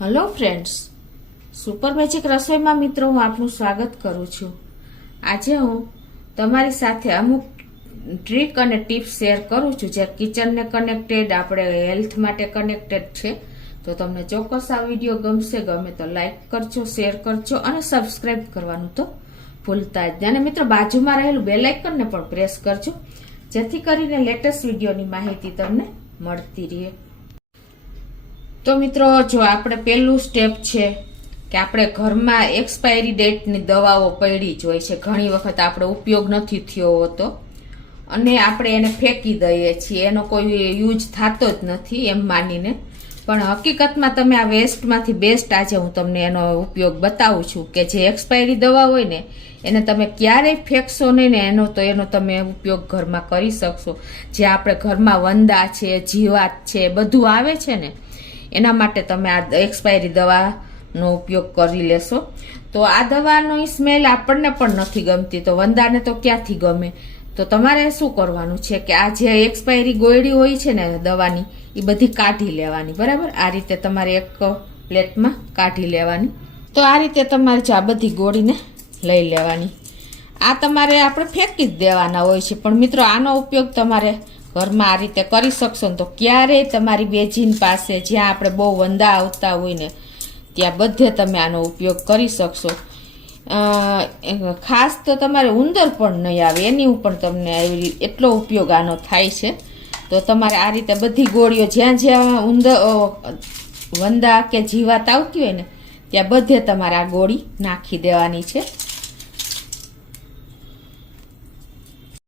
Hello friends, super magic રસોઈમાં મિત્રો હું આપનું સ્વાગત કરું છું। આજે હું તમારી સાથે અમુક ટ્રીક અને ટિપ્સ શેર કરું છું જે કિચનને કનેક્ટેડ, આપણે હેલ્થ માટે કનેક્ટેડ છે। તો તમને ચોક્કસ આ વિડીયો ગમે તો લાઈક કરજો, શેર કરજો અને સબસ્ક્રાઇબ કરવાનું તો ભૂલતા જ નહીં। અને મિત્રો બાજુમાં રહેલું બેલ આઇકનને પણ પ્રેસ કરજો જેથી કરીને લેટેસ્ટ વિડીયોની માહિતી તમને મળતી રહે। તો મિત્રો જો આપણે પહેલું સ્ટેપ છે કે આપણે ઘરમાં એક્સપાયરી ડેટની દવાઓ પડી જ હોય છે, ઘણી વખત આપણે ઉપયોગ નથી થયો હોતો અને આપણે એને ફેંકી દઈએ છીએ, એનો કોઈ યુઝ થતો જ નથી એમ માનીને। પણ હકીકતમાં તમે આ વેસ્ટમાંથી બેસ્ટ આજે હું તમને એનો ઉપયોગ બતાવું છું કે જે એક્સપાયરી દવા હોય ને એને તમે ક્યારેય ફેંકશો નહીં ને એનો તમે ઉપયોગ ઘરમાં કરી શકશો। જે આપણે ઘરમાં વંદા છે, જીવાત છે, બધું આવે છે ને એના માટે તમે આ એક્સપાયરી દવાનો ઉપયોગ કરી લેશો। તો આ દવાની સ્મેલ આપણને પણ નથી ગમતી, તો વંદાને તો ક્યાંથી ગમે? તો તમારે શું કરવાનું છે કે આ જે એક્સપાયરી ગોળી હોય છે ને દવાની એ બધી કાઢી લેવાની, બરાબર? આ રીતે તમારે એક પ્લેટમાં કાઢી લેવાની। તો આ રીતે તમારે આ બધી ગોળીને લઈ લેવાની। આ તમારે આપણે ફેંકી જ દેવાના હોય છે, પણ મિત્રો આનો ઉપયોગ તમારે ઘરમાં આ રીતે કરી શકશો ને તો ક્યારેય તમારી બેજીન પાસે જ્યાં આપણે બહુ વંદા આવતા હોય ને ત્યાં બધે તમે આનો ઉપયોગ કરી શકશો। ખાસ તો તમારે ઉંદર પણ નહીં આવે એની ઉપર તમને એટલો ઉપયોગ આનો થાય છે। તો તમારે આ રીતે બધી ગોળીઓ જ્યાં જ્યાં વંદા કે જીવાત આવતી હોય ને ત્યાં બધે તમારે આ ગોળી નાખી દેવાની છે।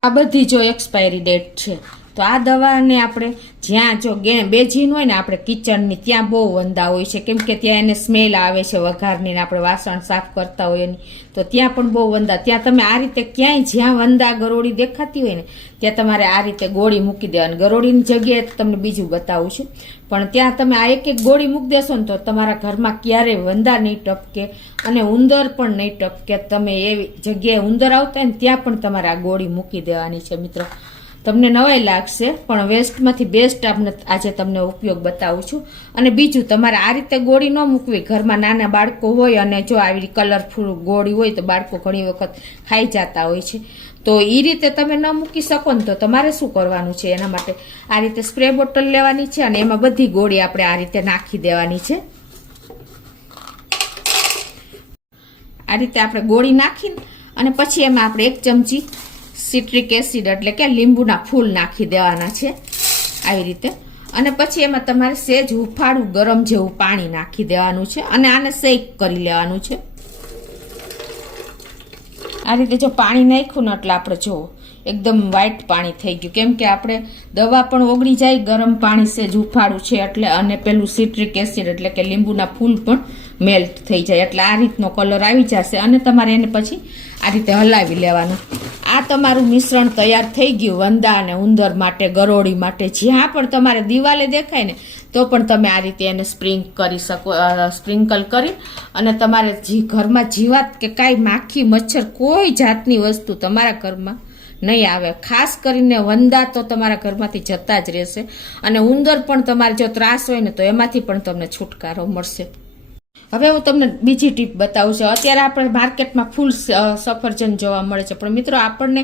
આ બધી જો એક્સપાયરી ડેટ છે તો આ દવાને આપણે જ્યાં જો બેજીન હોય ને આપણે કિચનની ત્યાં બહુ વંદા હોય છે, કેમ કે ત્યાં એને સ્મેલ આવે છે વઘારની, આપણે વાસણ સાફ કરતા હોય એની, તો ત્યાં પણ બહુ વંદા, ત્યાં તમે આ રીતે ક્યાંય જ્યાં વંદા ગરોળી દેખાતી હોય ને ત્યાં તમારે આ રીતે ગોળી મૂકી દેવાની। ગરોળીની જગ્યાએ તમને બીજું બતાવું છું, પણ ત્યાં તમે આ એક એક ગોળી મૂકી દેશો ને તો તમારા ઘરમાં ક્યારેય વંદા નહીં ટપકે અને ઉંદર પણ નહીં ટપકે। તમે એવી જગ્યાએ ઉંદર આવતા હોય ને ત્યાં પણ તમારે આ ગોળી મૂકી દેવાની છે। મિત્રો તમને નવાઈ લાગશે પણ વેસ્ટમાંથી બેસ્ટ આપણે આજે તમને ઉપયોગ બતાવું છું। અને બીજું, તમારે આ રીતે ગોળી ન મૂકવી, ઘરમાં નાના બાળકો હોય અને જો આવી કલરફુલ ગોળી હોય તો બાળકો ઘણી વખત ખાઈ જતા હોય છે, તો એ રીતે તમે ન મૂકી શકો ને તો તમારે શું કરવાનું છે? એના માટે આ રીતે સ્પ્રે બોટલ લેવાની છે અને એમાં બધી ગોળી આપણે આ રીતે નાખી દેવાની છે। આ રીતે આપણે ગોળી નાખીને અને પછી એમાં આપણે 1 ચમચી સિટ્રિક એસિડ એટલે કે લીંબુના ફૂલ નાખી દેવાના છે આવી રીતે। અને પછી એમાં તમારે સેજ હુંફાળું ગરમ જેવું પાણી નાખી દેવાનું છે અને આને શેક કરી લેવાનું છે। આ રીતે જો પાણી નાખ્યું ને એટલે આપણે જો એકદમ વ્હાઈટ પાણી થઈ ગયું, કેમ કે આપણે દવા પણ ઓગળી જાય, ગરમ પાણી સેજ હુંફાળું છે એટલે, અને પેલું સિટ્રિક એસિડ એટલે કે લીંબુના ફૂલ પણ મેલ્ટ થઈ જાય એટલે આ રીતનો કલર આવી જશે અને તમારે એને પછી આ રીતે હલાવી લેવાનું। આ તમારું મિશ્રણ તૈયાર થઈ ગયું વંદા અને ઉંદર માટે, ગરોળી માટે, જ્યાં પણ તમારે દિવાલે દેખાય ને તો પણ તમે આ રીતે એને સ્પ્રિંકલ કરી અને તમારે ઘરમાં જીવાત કે કાંઈ માખી મચ્છર કોઈ જાતની વસ્તુ તમારા ઘરમાં નહીં આવે। ખાસ કરીને વંદા તો તમારા ઘરમાંથી જતા જ રહેશે અને ઉંદર પણ તમારે જો ત્રાસ હોય ને તો એમાંથી પણ તમને છુટકારો મળશે। હવે હું તમને બીજી ટીપ બતાવું છું। અત્યારે આપણે માર્કેટમાં ફૂલ સફરજન જોવા મળે છે, પણ મિત્રો આપણને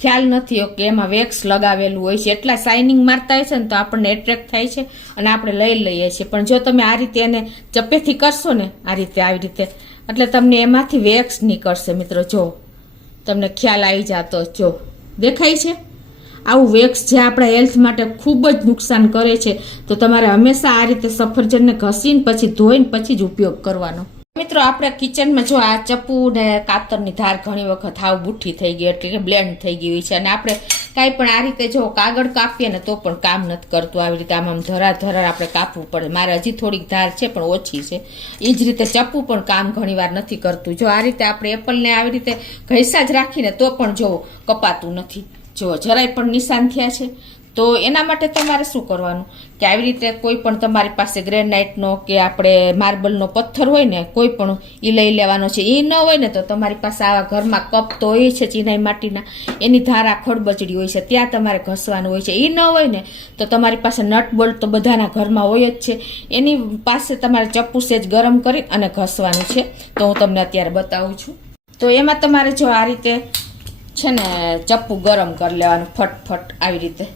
ખ્યાલ નથી કે એમાં વેક્સ લગાવેલું હોય છે, એટલા શાઇનિંગ મારતા હોય છે ને તો આપણને એટ્રેક્ટ થાય છે અને આપણે લઈ લઈએ છીએ। પણ જો તમે આ રીતે એને ચપ્પેથી કરશો ને આ રીતે આવી રીતે એટલે તમને એમાંથી વેક્સ નીકળશે। મિત્રો જો તમને ખ્યાલ આવી જતો, જો દેખાય છે આવું વેક્સ જે આપણા હેલ્થ માટે ખૂબ જ નુકસાન કરે છે, તો તમારે હંમેશા આ રીતે સફરજનને ઘસીને પછી ધોઈને પછી જ ઉપયોગ કરવાનો। મિત્રો આપણે કિચનમાં જો આ ચપ્પુ ને કાતરની ધાર ઘણી વખત હાવ બુઠ્ઠી થઈ ગઈ એટલે કે બ્લેન્ડ થઈ ગઈ હોય છે અને આપણે કાંઈ પણ આ રીતે જો કાગળ કાપીએ ને તો પણ કામ નથી કરતું, આવી રીતે આમ ધરાર આપણે કાપવું પડે। મારે હજી થોડીક ધાર છે પણ ઓછી છે, એ જ રીતે ચપ્પુ પણ કામ ઘણીવાર નથી કરતું। જો આ રીતે આપણે એપલને આવી રીતે ઘસા જ રાખીને તો પણ જો કપાતું નથી, જો જરાય પણ નિશાન થયા છે તો એના માટે તમારે શું કરવાનું કે આવી રીતે કોઈ પણ તમારી પાસે ગ્રેનાઇટનો કે આપણે માર્બલનો પથ્થર હોય ને કોઈ પણ એ લઈ લેવાનો છે. એ ન હોય ને તો તમારી પાસે આવા ઘરમાં કપ તો હોય છે ચિનાઈ માટીના, એની ધારા ખડબચડી હોય છે ત્યાં તમારે ઘસવાનું હોય છે. એ ન હોય ને તો તમારી પાસે નટ બોલ્ટ તો બધાના ઘરમાં હોય જ છે, એની પાસે તમારે ચપ્પુ સેજ ગરમ કરી અને ઘસવાનું છે. તો હું તમને અત્યારે બતાવું છું. તો એમાં તમારે જો આ રીતે છે ને ચપ્પુ ગરમ કરી લેવાનું ફટફટ આવી રીતે.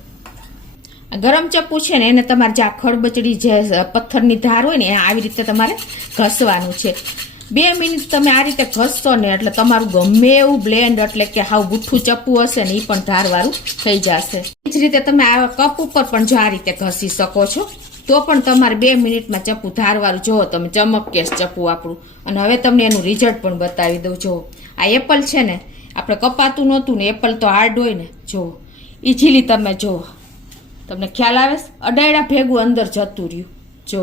ગરમ ચપ્પુ છે ને એને તમારે જે આ ખડબચડી જે પથ્થરની ધાર હોય ને આવી રીતે તમારે ઘસવાનું છે. 2 મિનિટ તમે આ રીતે ઘસશો ને એટલે તમારું ગમે એવું બ્લેન્ડ એટલે કે હાવ બુઠ્ઠું ચપ્પુ હશે ને એ પણ ધારવાળું થઈ જશે. એ જ રીતે તમે આ કપ ઉપર પણ જો આ રીતે ઘસી શકો છો તો પણ તમારે 2 મિનિટમાં ચપ્પુ ધારવાળું જુઓ તમે ચમકે ચપ્પુ આપણું. અને હવે તમને એનું રિઝલ્ટ પણ બતાવી દઉં. જુઓ આ એપલ છે ને આપણે કપાતું નહોતું ને, એપલ તો હાર્ડ હોય ને, જુઓ ઇઝીલી તમે જુઓ તમને ખ્યાલ આવે અડાયડા ભેગું અંદર જતું રહ્યું. જો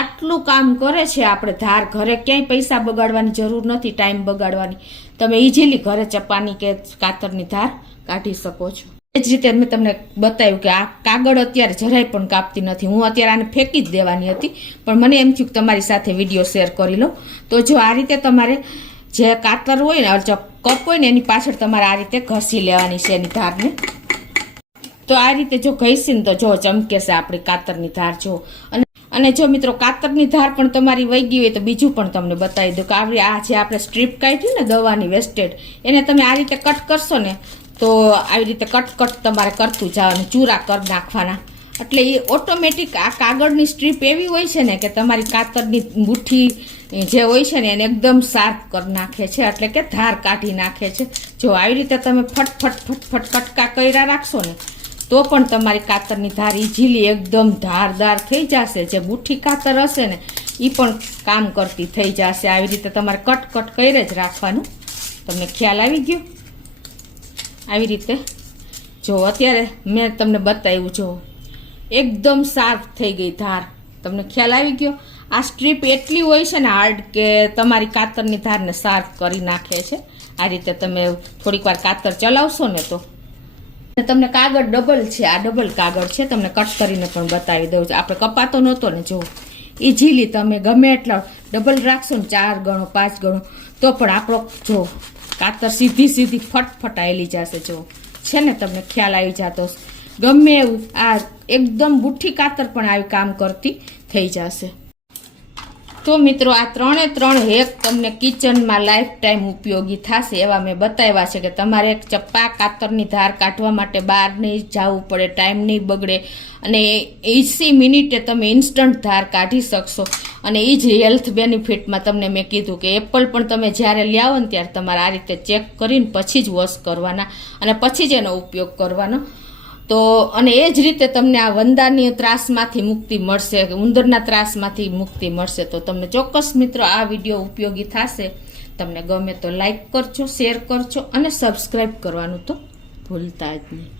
આટલું કામ કરે છે આપણે ધાર. ઘરે ક્યાંય પૈસા બગાડવાની જરૂર નથી, ટાઈમ બગાડવાની. તમે ઇઝીલી ઘરે ચપ્પાની કે કાતરની ધાર કાઢી શકો છો. એ જ રીતે મેં તમને બતાવ્યું કે આ કાગળ અત્યારે જરાય પણ કાપતી નથી. હું અત્યારે આને ફેંકી જ દેવાની હતી પણ મને એમ થયું કે તમારી સાથે વિડીયો શેર કરી લો. તો જો આ રીતે તમારે જે કાતર હોય ને કપ હોય ને એની પાછળ તમારે આ રીતે ઘસી લેવાની છે એની ધારને. તો આ રીતે જો ઘસીને તો જો ચમકે છે આપણી કાતરની ધાર. જો અને જો મિત્રો કાતરની ધાર પણ તમારી વહી ગઈ હોય તો બીજું પણ તમને બતાવી દઉં કે આ જે આપણે સ્ટ્રીપ કાઢી ને દવાની વેસ્ટેડ એને તમે આ રીતે કટ કરશો ને તો આવી રીતે કટ તમારે કરતું જવાનું, ચૂરા કરી નાખવાના. એટલે એ ઓટોમેટિક આ કાગળની સ્ટ્રીપ એવી હોય છે ને કે તમારી કાતરની મુઠ્ઠી જે હોય છે ને એને એકદમ શાર્પ કરી નાખે છે, એટલે કે ધાર કાઢી નાખે છે. જો આવી રીતે તમે ફટફટ કટકા કર્યા રાખશો ને તો પણ તમારી કાતરની ધાર ઇઝીલી એકદમ ધારદાર થઈ જશે. જે બુઠ્ઠી કાતર હશે ને એ પણ કામ કરતી થઈ જશે. આવી રીતે તમારે કટ કરી જ રાખવાનું. તમને ખ્યાલ આવી ગયો? આવી રીતે જો અત્યારે મેં તમને બતાવ્યું, જો એકદમ શાર્પ થઈ ગઈ ધાર. તમને ખ્યાલ આવી ગયો? આ સ્ટ્રીપ એટલી હોય છે ને હાર્ડ કે તમારી કાતરની ધારને શાર્પ કરી નાખે છે. આ રીતે તમે થોડીક વાર કાતર ચલાવશો ને તો તમને કાગળ ડબલ છે, આ ડબલ કાગળ છે. તમને કટ કરીને પણ બતાવી દઉં છું. આપણે કપાતો નહોતો ને, જો ઇઝીલી તમે ગમે એટલા ડબલ રાખશો ને 4 ગણો 5 ગણો તો પણ આપણો જો કાતર સીધી ફટફટ આવેલી જશે. જો છે ને તમને ખ્યાલ આવી જતો ગમે એવું આ એકદમ બુઠ્ઠી કાતર પણ આવી કામ કરતી થઈ જશે. તો મિત્રો આ 3 હેક તમને કિચનમાં લાઈફ ટાઈમ ઉપયોગી થશે એવા મેં બતાવ્યા છે કે તમારે એક ચપ્પા કાતરની ધાર કાઢવા માટે બહાર નહીં જવું પડે, ટાઈમ નહીં બગડે અને 80 મિનિટે તમે ઇન્સ્ટન્ટ ધાર કાઢી શકશો. અને એ જ હેલ્થ બેનિફિટમાં તમને મેં કીધું કે એપલ પણ તમે જ્યારે લ્યાવો ને ત્યારે તમારે આ રીતે ચેક કરીને પછી જ વોશ કરવાના અને પછી જ એનો ઉપયોગ કરવાનો. તો અને એ જ રીતે તમને આ વંદાની ત્રાસમાંથી મુક્તિ મળશે, ઉંદરના ત્રાસમાંથી મુક્તિ મળશે. તો તમને ચોક્કસ મિત્રો આ વિડીયો ઉપયોગી થશે. તમને ગમે તો લાઈક કરજો, શેર કરજો અને સબસ્ક્રાઈબ કરવાનું તો ભૂલતા જ નહીં.